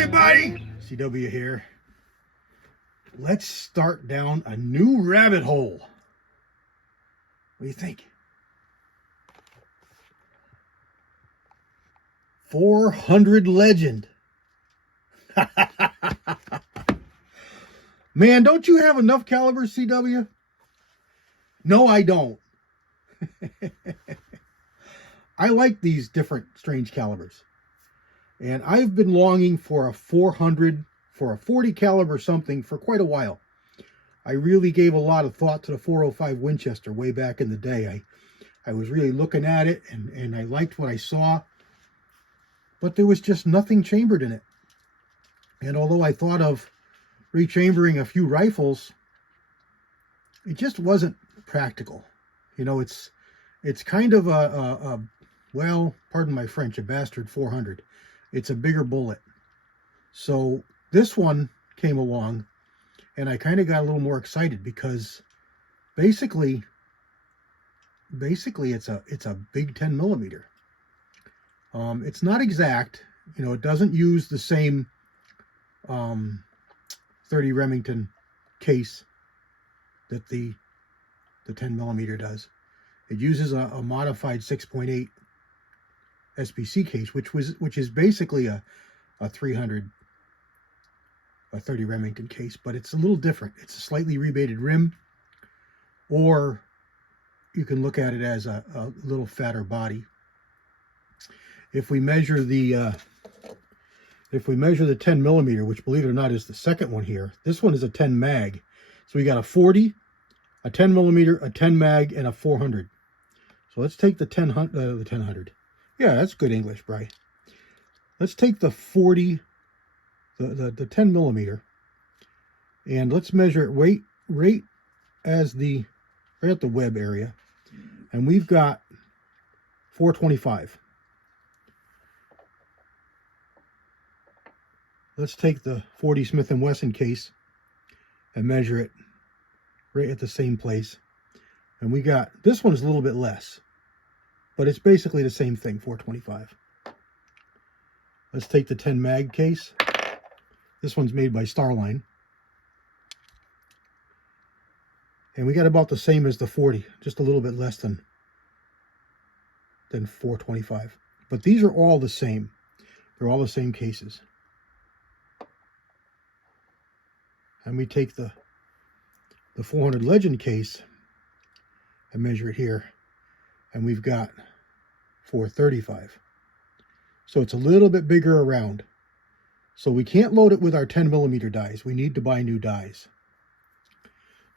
everybody, CW here. Let's start down a new rabbit hole. What do you think? 400 Legend. Man, don't you have enough calibers, CW? No, I don't. I like these different strange calibers. And I've been longing for a 400, for a 40 caliber something for quite a while. I really gave a lot of thought to the 405 Winchester way back in the day. I was really looking at it and I liked what I saw. But there was just nothing chambered in it. And although I thought of rechambering a few rifles, it just wasn't practical. You know, it's kind of a well, pardon my French, a bastard 400. It's a bigger bullet. So this one came along and I kind of got a little more excited because basically it's a big 10 millimeter. It's not exact, you know, it doesn't use the same 30 Remington case that the 10 millimeter does. It uses a modified 6.8 SBC case, which is basically a 300, a 30 Remington case, but it's a little different. It's a slightly rebated rim, or you can look at it as a little fatter body. If we measure the 10 millimeter, which believe it or not is the second one here, this one is a 10 mag. So we got a 40, a 10 millimeter, a 10 mag, and a 400. So let's take the 1000. Yeah, that's good English, Bri. Let's take the 40, the 10 millimeter, and let's measure it right at the web area, and we've got 425. Let's take the 40 Smith & Wesson case and measure it right at the same place, and we got, this one's a little bit less, but it's basically the same thing, 425. Let's take the 10 mag case. This one's made by Starline. And we got about the same as the 40, just a little bit less than 425. But these are all the same. They're all the same cases. And we take the 400 Legend case and measure it here. And we've got 435. So it's a little bit bigger around. So we can't load it with our 10 millimeter dies. We need to buy new dies.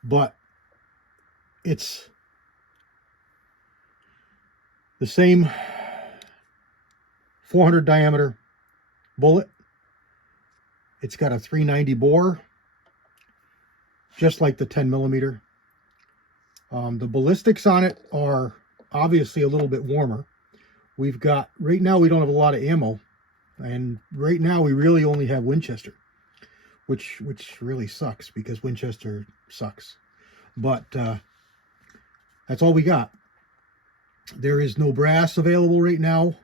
But it's the same 400 diameter bullet. It's got a 390 bore, just like the 10 millimeter. The ballistics on it are obviously a little bit warmer. We've got, right now we don't have a lot of ammo, and right now we really only have Winchester, which really sucks because Winchester sucks. But that's all we got. There is no brass available right now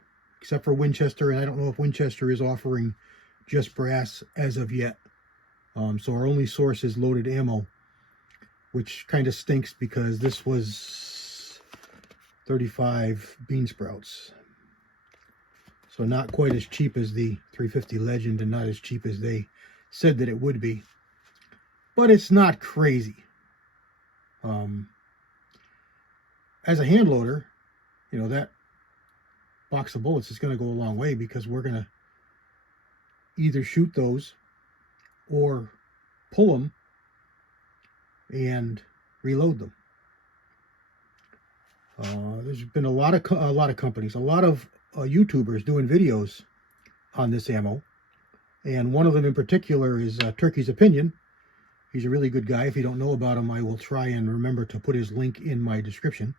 except for Winchester, and I don't know if Winchester is offering just brass as of yet. So our only source is loaded ammo, which kind of stinks because this was 35 bean sprouts. So not quite as cheap as the 350 Legend and not as cheap as they said that it would be. But it's not crazy. As a hand loader, you know, that box of bullets is going to go a long way because we're going to either shoot those or pull them and reload them. There's been a lot of companies, a lot of YouTubers doing videos on this ammo, and one of them in particular is Turkey's Opinion. He's a really good guy. If you don't know about him, I will try and remember to put his link in my description.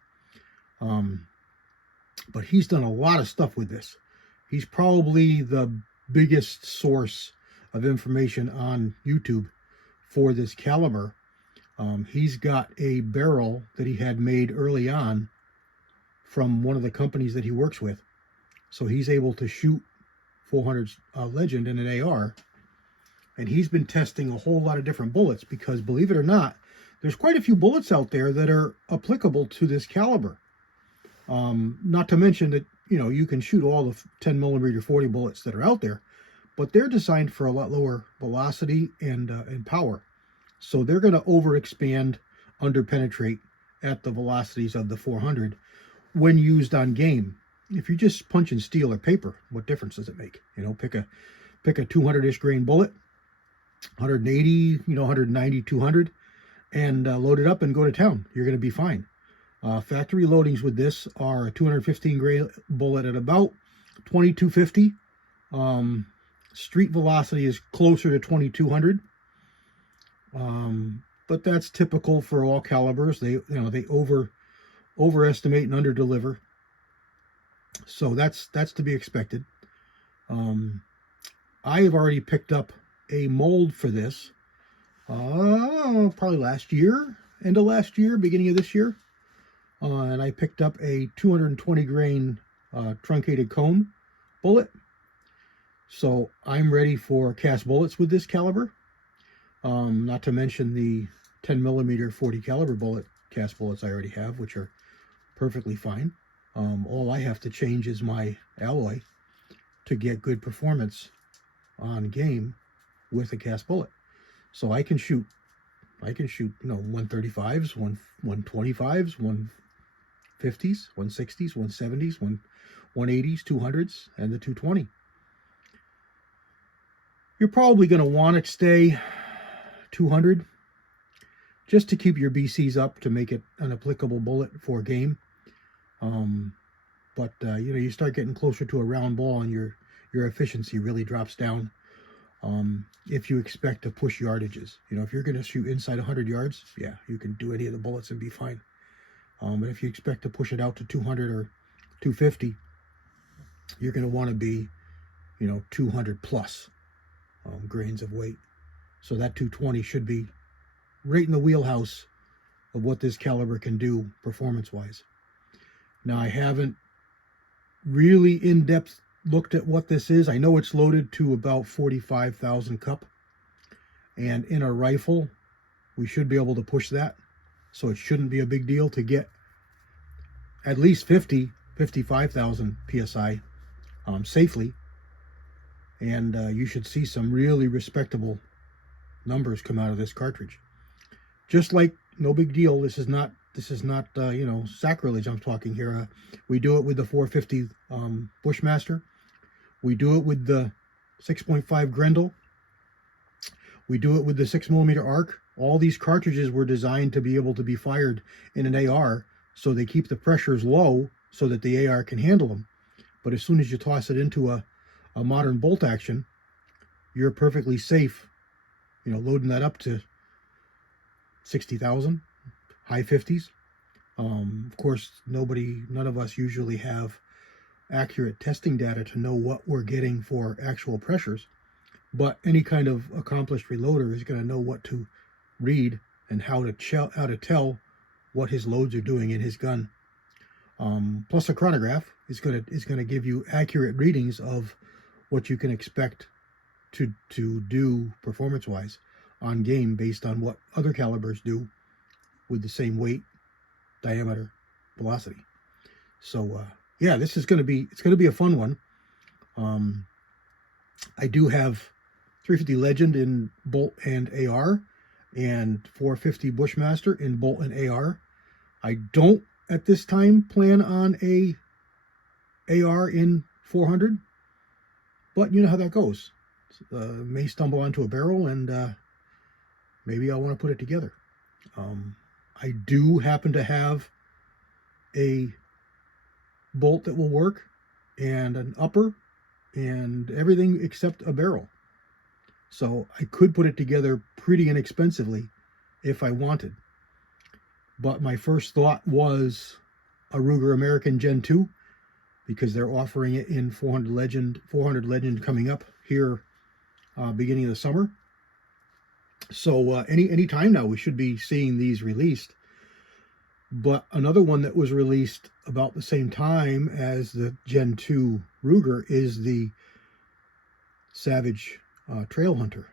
But he's done a lot of stuff with this. He's probably the biggest source of information on YouTube for this caliber. He's got a barrel that he had made early on from one of the companies that he works with. So he's able to shoot 400 Legend in an AR And he's been testing a whole lot of different bullets because, believe it or not, there's quite a few bullets out there that are applicable to this caliber. Not to mention that, you know, you can shoot all the 10 millimeter 40 bullets that are out there, but they're designed for a lot lower velocity and power. So they're going to overexpand, underpenetrate at the velocities of the 400 when used on game. If you're just punching steel or paper, what difference does it make? You know, pick a 200-ish grain bullet, 180, you know, 190, 200, and load it up and go to town. You're going to be fine. Factory loadings with this are a 215 grain bullet at about 2250. Street velocity is closer to 2200. But that's typical for all calibers. They overestimate and underdeliver. So that's to be expected. I have already picked up a mold for this. Probably last year, end of last year, beginning of this year. And I picked up a 220 grain truncated cone bullet. So I'm ready for cast bullets with this caliber. Not to mention the 10 millimeter 40 caliber bullet cast bullets I already have, which are perfectly fine. All I have to change is my alloy to get good performance on game with a cast bullet. So I can shoot, you know, 135s, 125s, 150s, 160s, 170s, 180s, 200s, and the 220. You're probably going to want to stay 200 just to keep your BCs up to make it an applicable bullet for game. But you know, you start getting closer to a round ball and your efficiency really drops down. If you expect to push yardages, you know, if you're going to shoot inside 100 yards, yeah, you can do any of the bullets and be fine. But if you expect to push it out to 200 or 250, you're going to want to be, you know, 200 plus grains of weight. So that 220 should be right in the wheelhouse of what this caliber can do performance-wise. Now, I haven't really in-depth looked at what this is. I know it's loaded to about 45,000 cup. And in a rifle, we should be able to push that. So it shouldn't be a big deal to get at least 55,000 PSI safely. And you should see some really respectable numbers come out of this cartridge. Just like, no big deal. This is not you know, sacrilege I'm talking here. We do it with the 450 Bushmaster. We do it with the 6.5 Grendel. We do it with the 6mm ARC. All these cartridges were designed to be able to be fired in an AR, so they keep the pressures low so that the AR can handle them. But as soon as you toss it into a modern bolt action, you're perfectly safe, you know, loading that up to 60,000, high 50s. Of course, none of us usually have accurate testing data to know what we're getting for actual pressures, but any kind of accomplished reloader is going to know what to read and how to tell what his loads are doing in his gun. Plus, a chronograph is going to give you accurate readings of what you can expect to do performance-wise on game based on what other calibers do with the same weight, diameter, velocity. So yeah, it's going to be a fun one. I do have 350 Legend in bolt and AR, and 450 Bushmaster in bolt and AR. I don't at this time plan on a AR in 400, but you know how that goes. May stumble onto a barrel, and maybe I want to put it together. I do happen to have a bolt that will work, and an upper, and everything except a barrel. So I could put it together pretty inexpensively if I wanted. But my first thought was a Ruger American Gen 2, because they're offering it in 400 Legend coming up here beginning of the summer. So any time now we should be seeing these released. But another one that was released about the same time as the Gen 2 Ruger is the Savage Trail Hunter.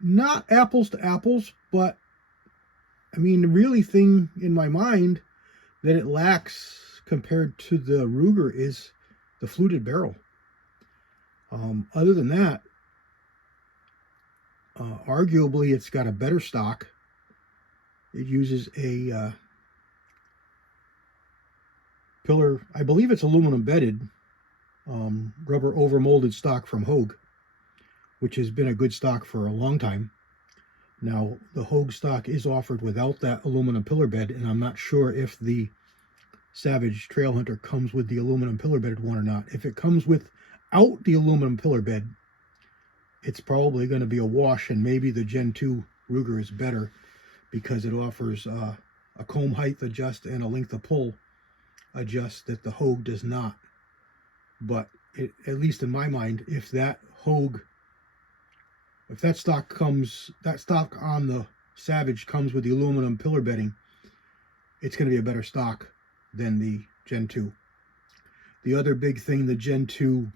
Not apples to apples, but I mean, the really thing in my mind that it lacks compared to the Ruger is the fluted barrel. Other than that, arguably it's got a better stock. It uses a pillar, I believe it's aluminum bedded, rubber overmolded stock from Hogue, which has been a good stock for a long time. Now, the Hogue stock is offered without that aluminum pillar bed, and I'm not sure if the Savage Trailhunter comes with the aluminum pillar bedded one or not. If it comes without the aluminum pillar bed, it's probably going to be a wash, and maybe the Gen 2 Ruger is better because it offers a comb height adjust and a length of pull adjust that the Hogue does not. But at least in my mind, if that stock on the Savage comes with the aluminum pillar bedding, it's going to be a better stock than the Gen 2. The other big thing the Gen 2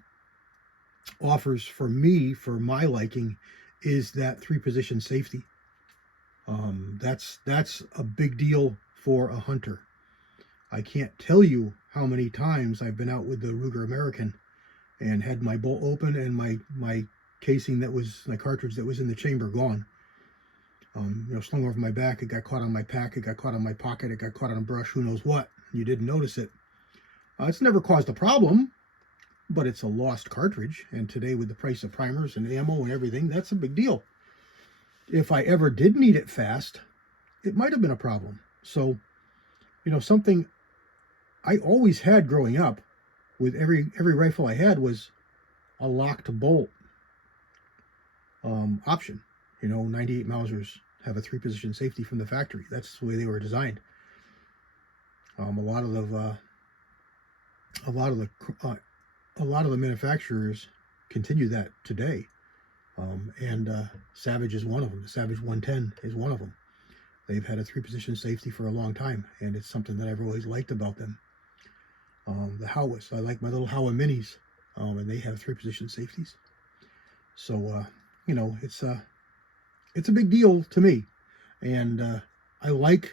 offers for me, for my liking, is that 3-position safety. That's a big deal for a hunter. I can't tell you how many times I've been out with the Ruger American and had my bolt open and my casing that was, my cartridge that was in the chamber gone. Slung over my back, it got caught on my pack, it got caught on my pocket, it got caught on a brush, who knows what. You didn't notice it. It's never caused a problem, but it's a lost cartridge. And today with the price of primers and ammo and everything, that's a big deal. If I ever did need it fast, it might have been a problem. So, something I always had growing up with every rifle I had was a locked bolt option. 98 Mausers have a 3-position safety from the factory. That's the way they were designed. A lot of the manufacturers continue that today, and Savage is one of them. The Savage 110 is one of them. They've had a 3-position safety for a long time, and it's something that I've always liked about them. The Howas, I like my little Howa minis, and they have 3-position safeties. So, it's a big deal to me, and I like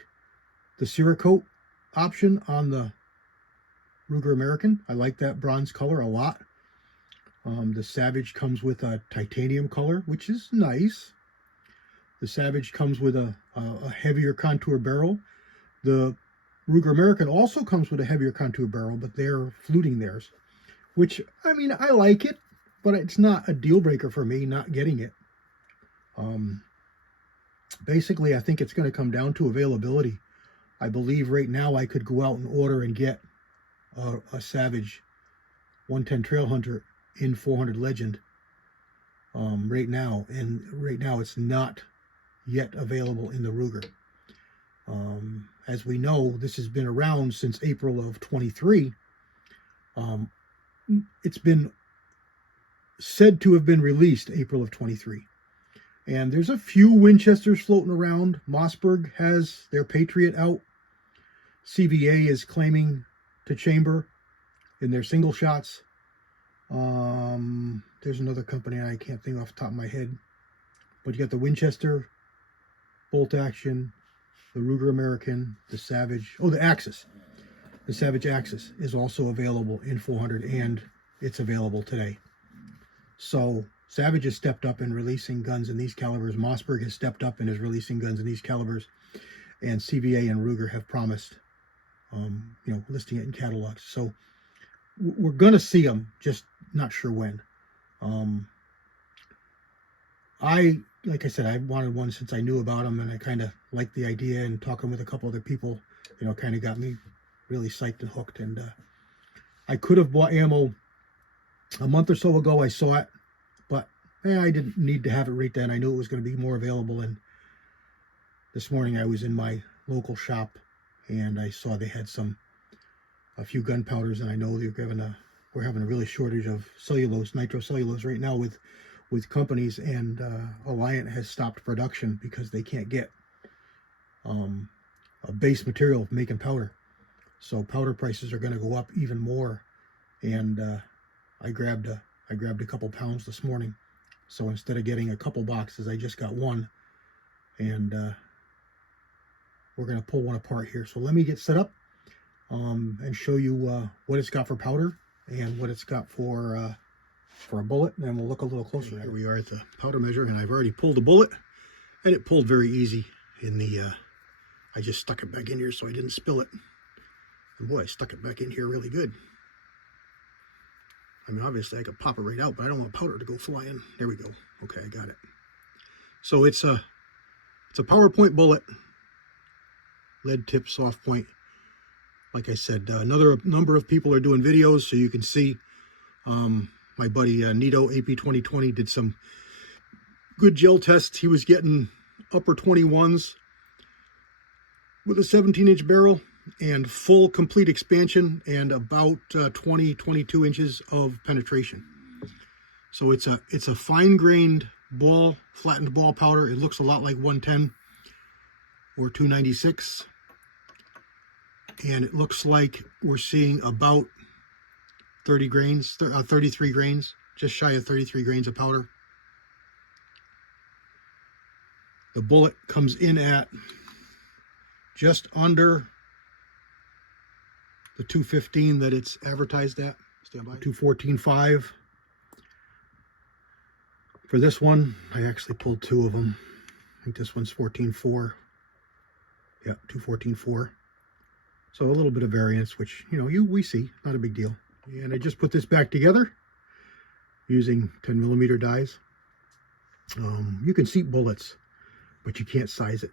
the Cerakote option on the Ruger American. I like that bronze color a lot. The Savage comes with a titanium color, which is nice. The Savage comes with a heavier contour barrel. The Ruger American also comes with a heavier contour barrel, but they're fluting theirs, which, I mean, I like it, but it's not a deal breaker for me not getting it. Basically, I think it's going to come down to availability. I believe right now I could go out and order and get a Savage 110 Trailhunter in 400Legend right now, and right now it's not yet available in the Ruger. As we know, this has been around since April of 23. It's been said to have been released April of 23. And there's a few Winchesters floating around. Mossberg has their Patriot out. CVA is claiming to chamber in their single shots. There's another company I can't think off the top of my head. But you got the Winchester bolt action, the Ruger American, the Savage. Oh, the Axis. The Savage Axis is also available in 400, and it's available today. So Savage has stepped up in releasing guns in these calibers. Mossberg has stepped up and is releasing guns in these calibers. And CVA and Ruger have promised, listing it in catalogs. So we're going to see them, just not sure when. Like I said, I wanted one since I knew about them, and I kind of liked the idea, and talking with a couple other people, kind of got me really psyched and hooked. And I could have bought ammo a month or so ago. I saw it, but I didn't need to have it right then. I knew it was going to be more available, and this morning I was in my local shop, and I saw they had a few gunpowders, and I know we're having a really shortage of cellulose, nitrocellulose right now with companies, and Alliant has stopped production because they can't get a base material of making powder. So powder prices are going to go up even more, and I grabbed a couple pounds this morning So instead of getting a couple boxes, I just got one. And we're going to pull one apart here. So let me get set up and show you what it's got for powder and what it's got for a bullet. And then we'll look a little closer at it. Here we are at the powder measure, and I've already pulled the bullet. And it pulled very easy in the... I just stuck it back in here so I didn't spill it. And boy, I stuck it back in here really good. I mean, obviously I could pop it right out, but I don't want powder to go flying. There we go. Okay, I got it. So it's a PowerPoint bullet, lead tip, soft point. Like I said, another number of people are doing videos, so you can see. My buddy Nito AP 2020 did some good gel tests. He was getting upper 21s with a 17-inch barrel and full complete expansion and about 22 inches of penetration. So it's a fine-grained ball, flattened ball powder. It looks a lot like 110 or 296. And it looks like we're seeing about 30 grains, 33 grains, just shy of 33 grains of powder. The bullet comes in at just under the 215 that it's advertised at. Stand by. 214.5. For this one, I actually pulled two of them. I think this one's 14.4. Yeah, 214.4. So a little bit of variance, which, you know, we see, not a big deal. And I just put this back together using 10mm dies. You can seat bullets, but you can't size it.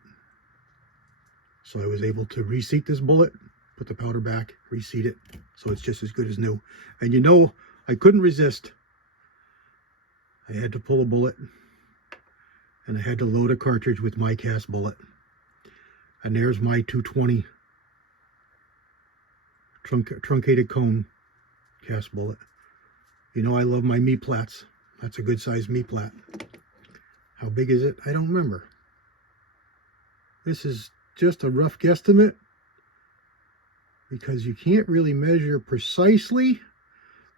So I was able to reseat this bullet, put the powder back, reseat it, so it's just as good as new. And you know, I couldn't resist. I had to pull a bullet, and I had to load a cartridge with my cast bullet. And there's my 220 truncated cone cast bullet. You know I love my me-plats. That's a good size me-plat. How big is it? I don't remember. This is just a rough guesstimate because you can't really measure precisely,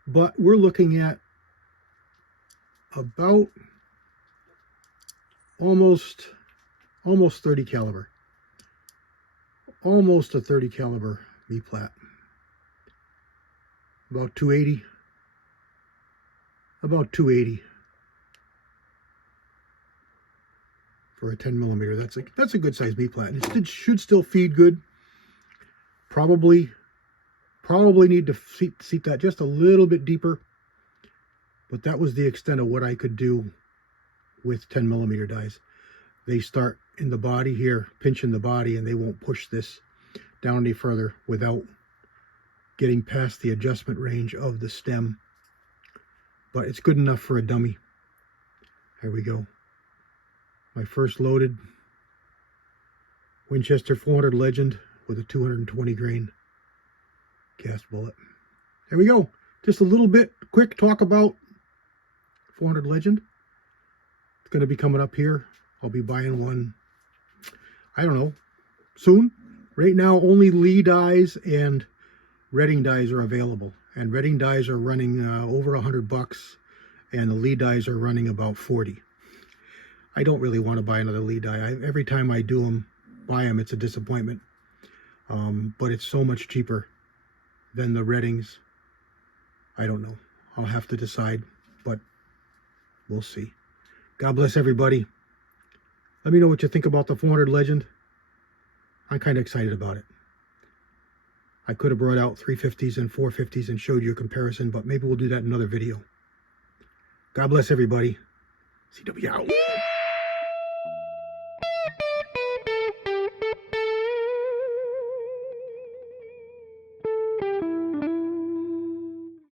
but we're looking at about almost 30 caliber. Almost a 30 caliber me-plat. About 280. About 280 for a 10mm. That's a good size me-plat. It should still feed good. Probably need to seat that just a little bit deeper. But that was the extent of what I could do with 10mm dies. They start in the body here, pinching the body, and they won't push this down any further without getting past the adjustment range of the stem. But it's good enough for a dummy. There we go. My first loaded Winchester 400Legend with a 220 grain cast bullet. There we go. Just a little bit quick talk about 400Legend. It's going to be coming up here. I'll be buying one, I don't know, soon. Right now, only Lee dies and Redding dies are available. And Redding dies are running over $100, and the Lee dies are running about 40. I don't really want to buy another Lee die. Every time I buy them, it's a disappointment. But it's so much cheaper than the Reddings. I don't know. I'll have to decide, but we'll see. God bless everybody. Let me know what you think about the 400Legend. I'm kind of excited about it. I could have brought out 350s and 450s and showed you a comparison, but maybe we'll do that in another video. God bless everybody. CW out.